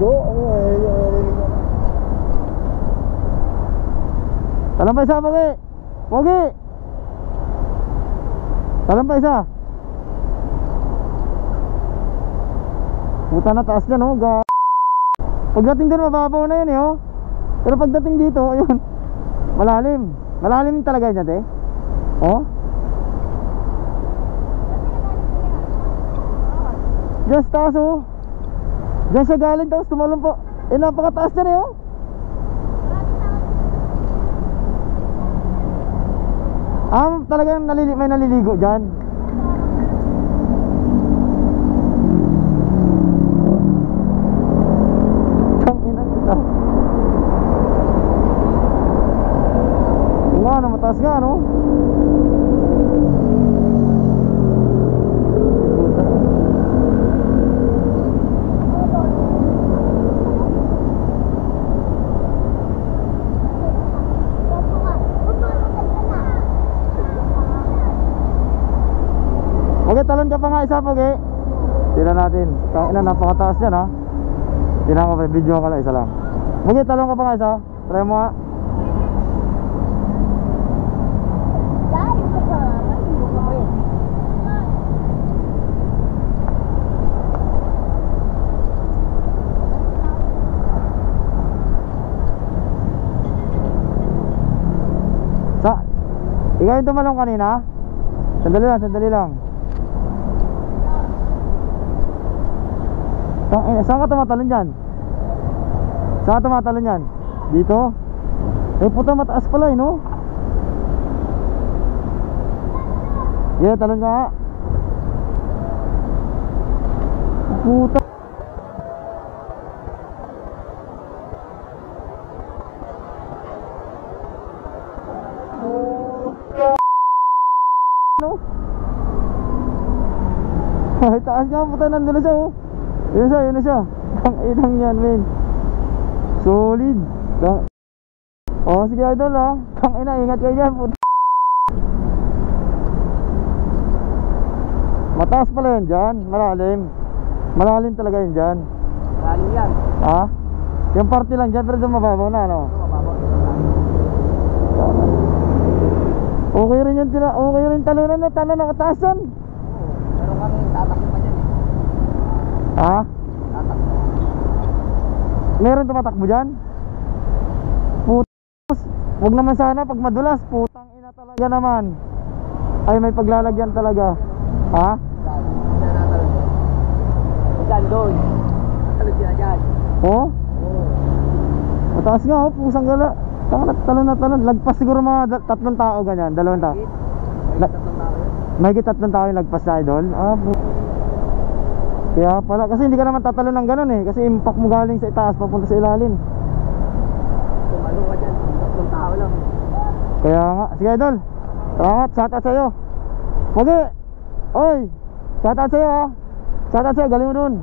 Go. Talang pa isa, Pogi. Pogi. Talang pa isa. Puta na, taas dyan, oh. Pagdating doon, mababaw na yun, eh, oh. Pero pagdating dito, ayun, malalim. Malalim talaga dyan, eh. Oh. Diyan sa taas, oh. Diyan siya galing, tapos tumalon po. Eh, napakataas dyan, eh, oh. Talagang may naliligo dyan. Mataas nga, no? Okay, talon ka pa nga isa, Pogi. Tira natin. Tangina, napakataas yan, ha? Tira mo pa, video ka lang, isa lang. Pogi, talon ka pa nga isa. Try mo, ha? Ikaw yung tumalong kanina? Sandali lang, sandali lang. Saan ka tumatalon dyan? Saan ka tumatalon dyan? Dito? Eh puta, mataas pala, eh, no? Yeah, talon ka nga. Puta. Ay, taas nga, puta, nandun na siya, oh. Yun na siya, yun na siya. Tang-inang yan, men. Solid. Oh, sige, idol, ha. Tang-ina, ingat kayo dyan, puta. Mataas pala yun dyan, malalim. Malalim talaga yun dyan. Malalim yan. Ha? Yung party lang dyan, pero doon mababaw na, no? Okay rin yun, okay rin talunan na, talo na katasan. Pero kami tatakbo pa dyan, eh. Ha? Tatakbo. Meron tumatakbo dyan? Putas. Huwag naman sana pag madulas. Putang ina talaga naman. Ay, may paglalagyan talaga. Ha? Dyan doon. Natalog sila dyan. Oh? Mataas nga, oh. Pusang gala. Talon na talon. Lagpas siguro mga 3 tao ganyan. 2 tao. May 3 tao yung lagpas na, idol. Kaya pala, kasi hindi ka naman tatalon ng ganun, eh. Kasi impact mo galing sa itaas papunta sa ilalim. Tumalo ka dyan, 3 tao lang. Kaya nga, sige, idol. Salamat, shout out sa'yo. Pogi. Oy, shout out sa'yo, ha. Shout out sa'yo, galing mo dun.